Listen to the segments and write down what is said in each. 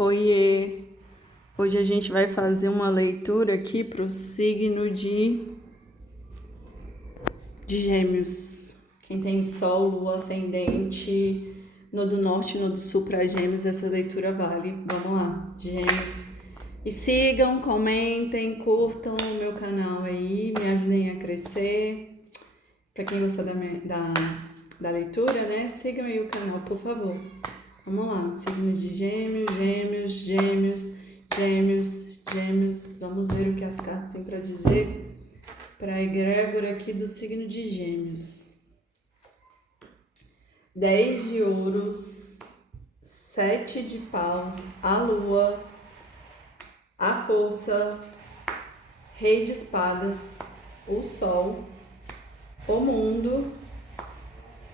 Oiê! Hoje a gente vai fazer uma leitura aqui para o signo de Gêmeos. Quem tem Sol, Lua, Ascendente, no do Norte, no do Sul para Gêmeos, essa leitura vale. Vamos lá, Gêmeos. E sigam, comentem, curtam o meu canal aí, me ajudem a crescer. Para quem gosta da leitura, né? Sigam aí o canal, por favor. Vamos lá, signo de Gêmeos, Gêmeos, Gêmeos, Gêmeos, Gêmeos. Vamos ver o que as cartas têm para dizer para a egrégora aqui do signo de Gêmeos. 10 de ouros, 7 de paus, a lua, a força, rei de espadas, o sol, o mundo,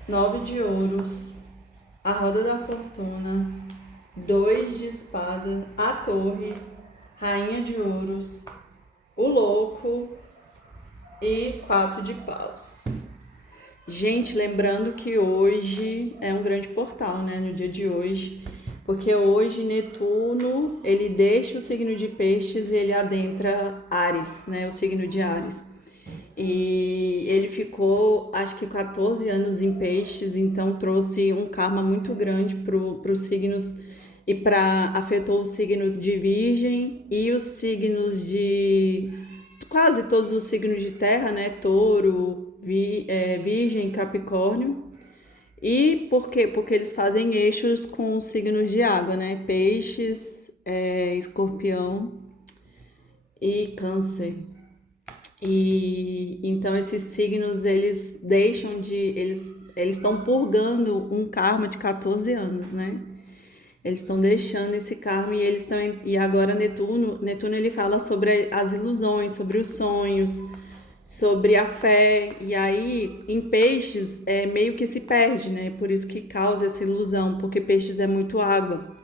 9 de ouros, a roda da fortuna, 2 de espada, a torre, rainha de ouros, o louco e 4 de paus. Gente, lembrando que hoje é um grande portal, né, no dia de hoje, porque hoje Netuno, ele deixa o signo de Peixes e ele adentra Áries, né, o signo de Áries. E ele ficou, acho que 14 anos em Peixes, então trouxe um karma muito grande para os signos e afetou o signo de Virgem e os signos de quase todos os signos de terra, né? Touro, Virgem, Capricórnio. E por quê? Porque eles fazem eixos com os signos de água, né? Peixes, Escorpião e Câncer. E então esses signos eles deixam de eles estão purgando um karma de 14 anos, né? Eles estão deixando esse karma e agora Netuno ele fala sobre as ilusões, sobre os sonhos, sobre a fé. E aí em Peixes meio que se perde, né? Por isso que causa essa ilusão, porque Peixes é muito água.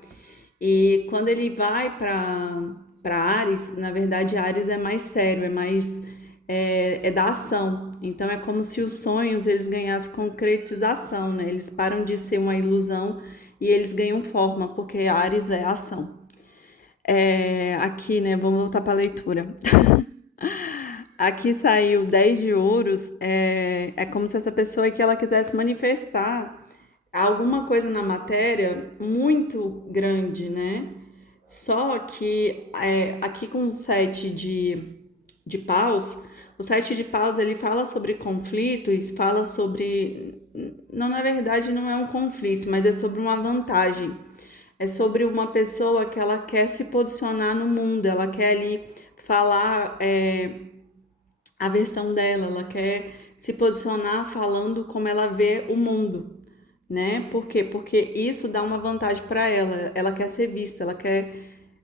E quando ele vai para Áries, na verdade Áries é mais sério, é da ação. Então é como se os sonhos eles ganhassem concretização, né? Eles param de ser uma ilusão e eles ganham forma, porque Áries é ação. Aqui, né? Vamos voltar para a leitura. Aqui saiu 10 de ouros, é como se essa pessoa aqui ela quisesse manifestar alguma coisa na matéria muito grande, né? Só que aqui com o 7 de paus, o 7 de paus ele fala sobre conflitos, fala sobre. Não, na verdade, não é um conflito, mas é sobre uma vantagem. É sobre uma pessoa que ela quer se posicionar no mundo, ela quer ali falar a versão dela, ela quer se posicionar falando como ela vê o mundo, né? Por quê? Porque isso dá uma vantagem para ela, ela quer ser vista, ela quer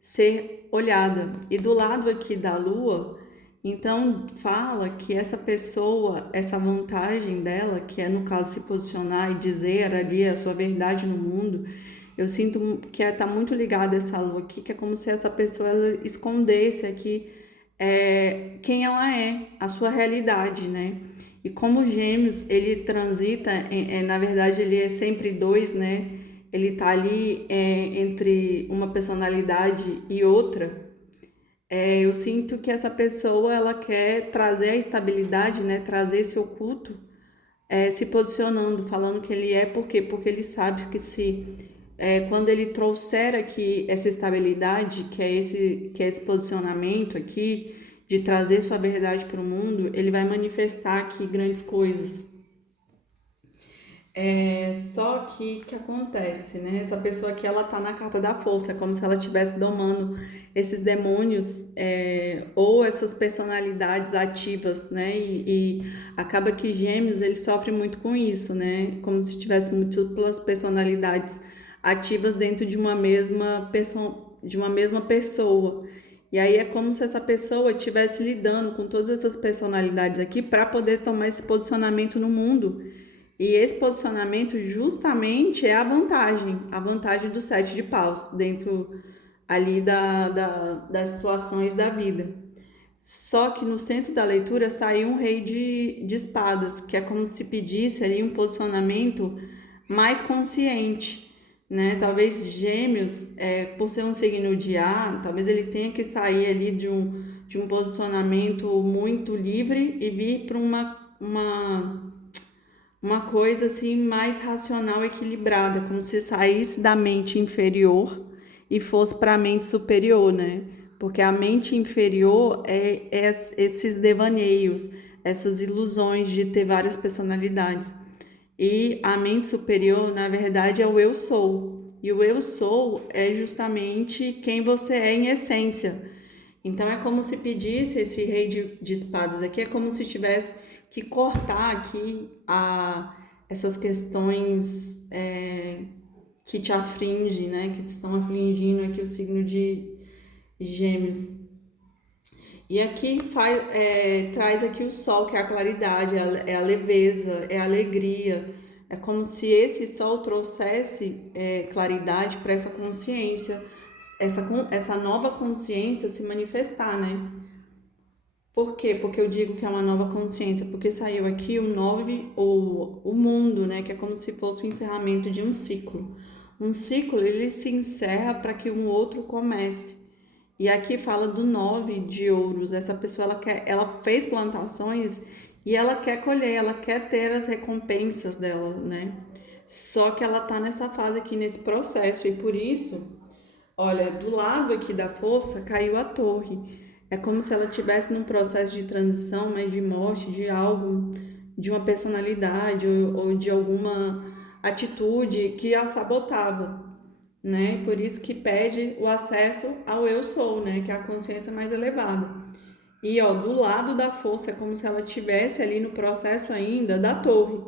ser olhada. E do lado aqui da lua, então fala que essa pessoa, essa vantagem dela, que é no caso se posicionar e dizer ali a sua verdade no mundo, eu sinto que está muito ligada essa lua aqui, que é como se essa pessoa ela escondesse aqui quem ela é, a sua realidade, né? E como Gêmeos, ele transita, na verdade ele é sempre dois, né? Ele tá ali entre uma personalidade e outra. Eu sinto que essa pessoa, ela quer trazer a estabilidade, né? Trazer esse oculto, se posicionando, falando que ele é, por quê? Porque ele sabe que quando ele trouxer aqui essa estabilidade, que é esse posicionamento aqui, de trazer sua verdade para o mundo, ele vai manifestar aqui grandes coisas. Só que o que acontece, né? Essa pessoa aqui, ela tá na carta da força, é como se ela estivesse domando esses demônios ou essas personalidades ativas, né? E acaba que Gêmeos, ele sofre muito com isso, né? Como se tivesse múltiplas personalidades ativas dentro de uma mesma pessoa. E aí é como se essa pessoa estivesse lidando com todas essas personalidades aqui para poder tomar esse posicionamento no mundo. E esse posicionamento justamente é a vantagem do 7 de paus, dentro ali das situações da vida. Só que no centro da leitura saiu um rei de espadas, que é como se pedisse ali um posicionamento mais consciente, né? Talvez Gêmeos, por ser um signo de ar, talvez ele tenha que sair ali de um posicionamento muito livre e vir para uma coisa assim mais racional, equilibrada, como se saísse da mente inferior e fosse para a mente superior, né? Porque a mente inferior é esses devaneios, essas ilusões de ter várias personalidades. E a mente superior, na verdade, é o eu sou. E o eu sou é justamente quem você é em essência. Então é como se pedisse esse rei de espadas aqui, é como se tivesse que cortar aqui essas questões que te afligem, né? Que estão afligindo aqui o signo de Gêmeos. E aqui traz aqui o sol, que é a claridade, é a leveza, é a alegria. É como se esse sol trouxesse claridade para essa consciência, essa nova consciência se manifestar, né? Por quê? Porque eu digo que é uma nova consciência, porque saiu aqui o 9, ou o mundo, né? Que é como se fosse o encerramento de um ciclo. Um ciclo, ele se encerra para que um outro comece. E aqui fala do 9 de ouros. Essa pessoa, ela fez plantações e ela quer colher, ela quer ter as recompensas dela, né? Só que ela tá nessa fase aqui, nesse processo, e por isso, olha, do lado aqui da força caiu a torre. É como se ela estivesse num processo de transição, mas de morte de algo, de uma personalidade ou de alguma atitude que a sabotava, né? Por isso que pede o acesso ao eu sou, né? Que é a consciência mais elevada. E ó, do lado da força é como se ela estivesse ali no processo ainda da torre,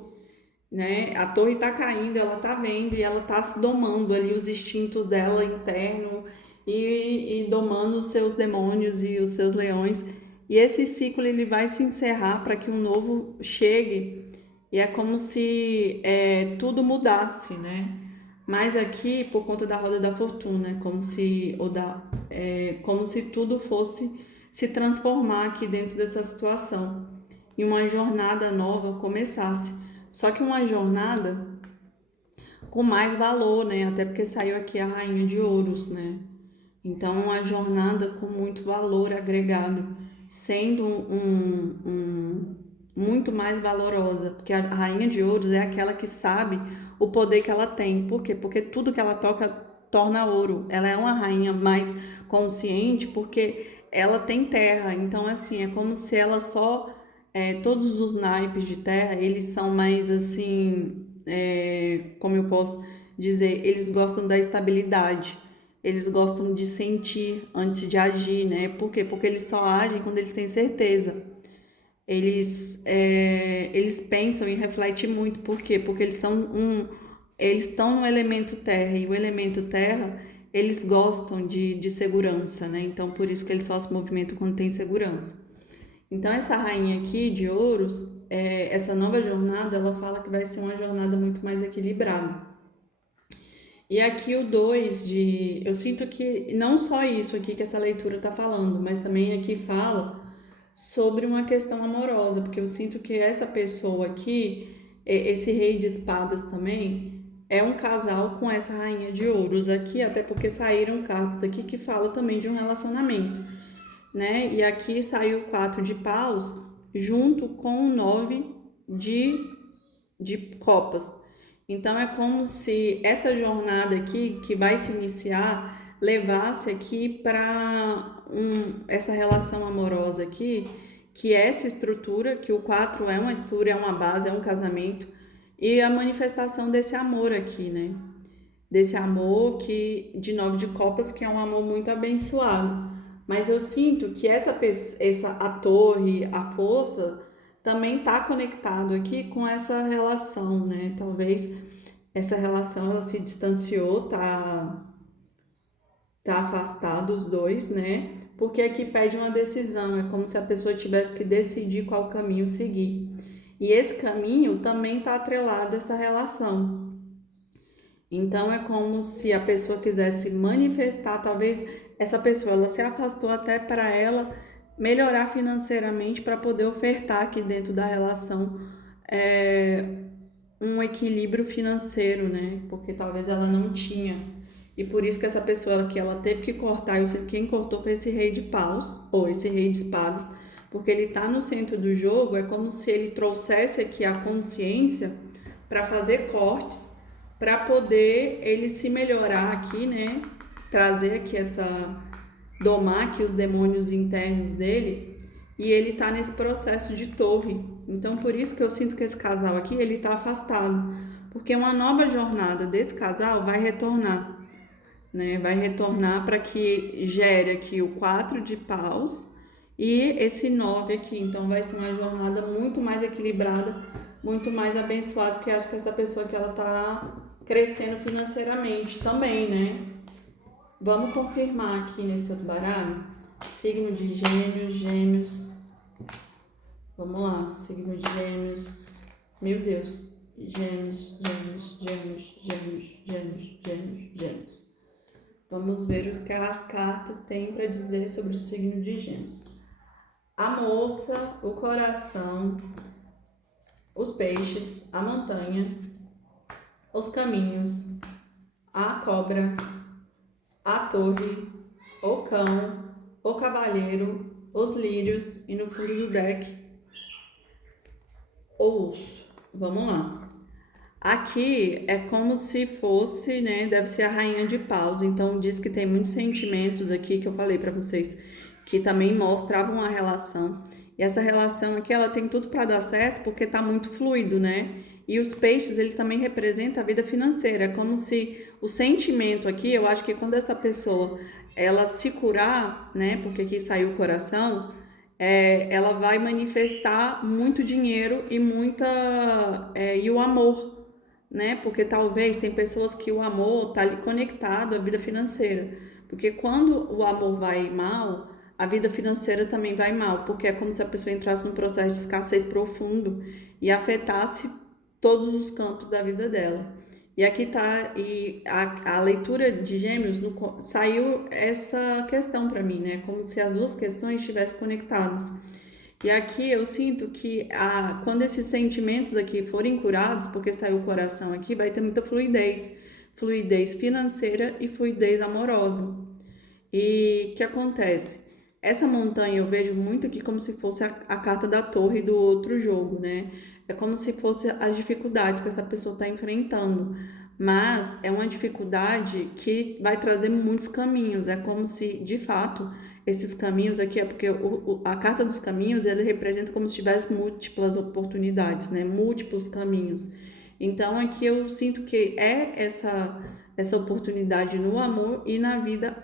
né? A torre tá caindo, ela tá vendo e ela tá se domando ali os instintos dela interno e domando os seus demônios e os seus leões. E esse ciclo ele vai se encerrar para que um novo chegue. E é como se tudo mudasse, né? Mas aqui, por conta da roda da fortuna, como se tudo fosse se transformar aqui dentro dessa situação e uma jornada nova começasse. Só que uma jornada com mais valor, né? Até porque saiu aqui a Rainha de Ouros, né? Então, uma jornada com muito valor agregado, sendo muito mais valorosa, porque a Rainha de Ouros é aquela que sabe o poder que ela tem. Por quê? Porque tudo que ela toca torna ouro. Ela é uma rainha mais consciente porque ela tem terra. Então, assim, é como se ela só todos os naipes de terra, eles são mais assim, como eu posso dizer, eles gostam da estabilidade, eles gostam de sentir antes de agir, né? Por quê? Porque eles só agem quando eles têm certeza. Eles pensam e refletem muito, por quê? Porque eles estão no elemento terra, e o elemento terra, eles gostam de segurança, né? Então, por isso que eles só se movimentam quando tem segurança. Então, essa rainha aqui de ouros, essa nova jornada, ela fala que vai ser uma jornada muito mais equilibrada. E aqui o 2 de. Eu sinto que não só isso aqui que essa leitura está falando, mas também aqui fala sobre uma questão amorosa, porque eu sinto que essa pessoa aqui, esse rei de espadas também, é um casal com essa rainha de ouros aqui, até porque saíram cartas aqui que falam também de um relacionamento, né? E aqui saiu o 4 de paus junto com o 9 de copas. Então é como se essa jornada aqui que vai se iniciar levasse aqui para essa relação amorosa aqui, que é essa estrutura, que o 4 é uma estrutura, é uma base, é um casamento, e a manifestação desse amor aqui, né? Desse amor que de 9 de copas, que é um amor muito abençoado. Mas eu sinto que a torre, a força, também está conectado aqui com essa relação, né? Talvez essa relação ela se distanciou, tá afastado os dois, né? Porque aqui pede uma decisão, é como se a pessoa tivesse que decidir qual caminho seguir. E esse caminho também está atrelado a essa relação. Então é como se a pessoa quisesse manifestar, talvez essa pessoa ela se afastou até para ela melhorar financeiramente para poder ofertar aqui dentro da relação um equilíbrio financeiro, né? Porque talvez ela não tinha. E por isso que essa pessoa aqui, ela teve que cortar, eu sei que quem cortou foi esse rei de paus, ou esse rei de espadas, porque ele tá no centro do jogo, é como se ele trouxesse aqui a consciência para fazer cortes, para poder ele se melhorar aqui, né? Trazer aqui domar aqui os demônios internos dele, e ele tá nesse processo de torre. Então por isso que eu sinto que esse casal aqui, ele tá afastado, porque uma nova jornada desse casal vai retornar, né? Vai retornar para que gere aqui o 4 de paus e esse 9 aqui. Então vai ser uma jornada muito mais equilibrada, muito mais abençoada, porque acho que essa pessoa aqui, ela tá crescendo financeiramente também, né? Vamos confirmar aqui nesse outro baralho. Signo de Gêmeos, Gêmeos. Vamos lá, signo de Gêmeos. Meu Deus. Gêmeos, Gêmeos, Gêmeos, Gêmeos, Gêmeos, Gêmeos, Gêmeos. Vamos ver o que a carta tem para dizer sobre o signo de Gêmeos. A moça, o coração, os peixes, a montanha, os caminhos, a cobra, a torre, o cão, o cavaleiro, os lírios e no fundo do deck, o urso. Vamos lá. Aqui é como se fosse, né, deve ser a rainha de paus, então diz que tem muitos sentimentos aqui que eu falei para vocês, que também mostravam a relação. E essa relação aqui, ela tem tudo para dar certo, porque tá muito fluido, né? E os peixes, ele também representa a vida financeira, é como se o sentimento aqui, eu acho que quando essa pessoa, ela se curar, né, porque aqui saiu o coração, ela vai manifestar muito dinheiro e e o amor, né? Porque talvez tem pessoas que o amor tá ali conectado à vida financeira. Porque quando o amor vai mal, a vida financeira também vai mal, porque é como se a pessoa entrasse num processo de escassez profundo e afetasse todos os campos da vida dela. E aqui tá, e a leitura de Gêmeos saiu essa questão para mim, né? Como se as duas questões estivessem conectadas. E aqui eu sinto que quando esses sentimentos aqui forem curados, porque saiu o coração aqui, vai ter muita fluidez. Fluidez financeira e fluidez amorosa. E o que acontece? Essa montanha eu vejo muito aqui como se fosse a carta da torre do outro jogo, né? É como se fosse as dificuldades que essa pessoa está enfrentando. Mas é uma dificuldade que vai trazer muitos caminhos. É como se, de fato, esses caminhos aqui, é porque a carta dos caminhos, ele representa como se tivesse múltiplas oportunidades, né? Múltiplos caminhos. Então aqui eu sinto que é essa oportunidade no amor e na vida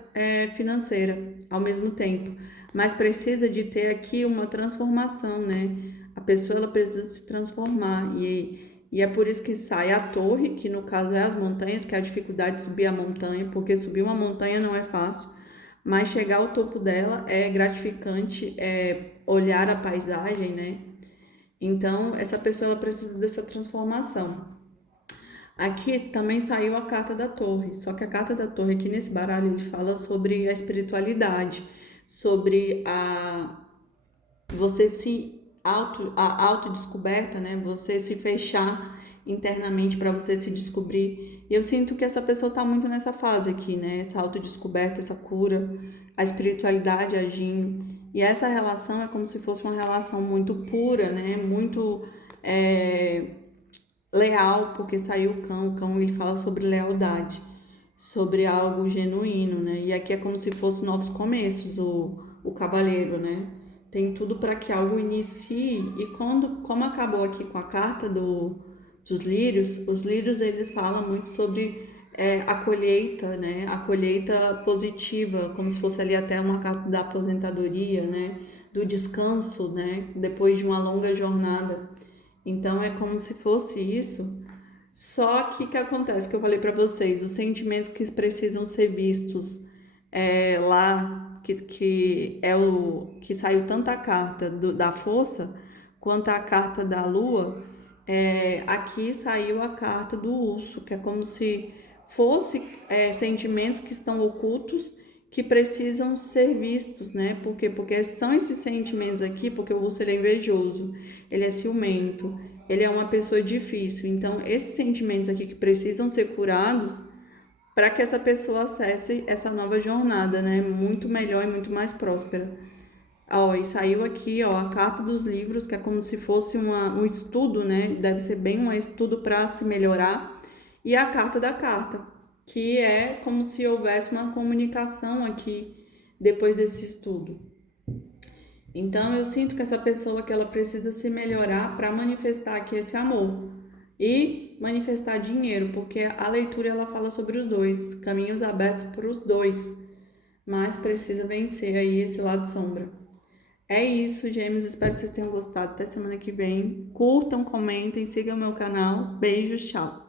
financeira ao mesmo tempo. Mas precisa de ter aqui uma transformação, né? A pessoa, ela precisa se transformar e é por isso que sai a torre, que no caso é as montanhas, que é a dificuldade de subir a montanha, porque subir uma montanha não é fácil, mas chegar ao topo dela é gratificante, é olhar a paisagem, né? Então, essa pessoa, ela precisa dessa transformação. Aqui também saiu a carta da torre, só que a carta da torre aqui nesse baralho, ele fala sobre a espiritualidade, sobre você a autodescoberta, né? Você se fechar internamente para você se descobrir. E eu sinto que essa pessoa está muito nessa fase aqui, né? Essa autodescoberta, essa cura, a espiritualidade agindo. E essa relação é como se fosse uma relação muito pura, né? Muito leal, porque saiu o cão ele fala sobre lealdade, sobre algo genuíno, né? E aqui é como se fosse novos começos, o cavaleiro, né? Tem tudo para que algo inicie. E como acabou aqui com a carta dos lírios, os lírios ele fala muito sobre a colheita, né? A colheita positiva, como se fosse ali até uma carta da aposentadoria, né? Do descanso, né? Depois de uma longa jornada. Então é como se fosse isso. Só que o que acontece que eu falei para vocês, os sentimentos que precisam ser vistos lá, que é o que saiu tanto a carta da força quanto a carta da lua, aqui saiu a carta do urso, que é como se fosse sentimentos que estão ocultos que precisam ser vistos, né? Por quê? Porque são esses sentimentos aqui, porque o urso ele é invejoso, ele é ciumento, ele é uma pessoa difícil. Então, esses sentimentos aqui que precisam ser curados para que essa pessoa acesse essa nova jornada, né? Muito melhor e muito mais próspera. Ó, e saiu aqui, ó, a carta dos livros, que é como se fosse um estudo, né? Deve ser bem um estudo para se melhorar. E a carta da carta, que é como se houvesse uma comunicação aqui depois desse estudo. Então, eu sinto que essa pessoa que ela precisa se melhorar para manifestar aqui esse amor e manifestar dinheiro, porque a leitura ela fala sobre os dois, caminhos abertos para os dois, mas precisa vencer aí esse lado sombra. É isso, gêmeos. Espero que vocês tenham gostado. Até semana que vem. Curtam, comentem, sigam meu canal. Beijos, tchau.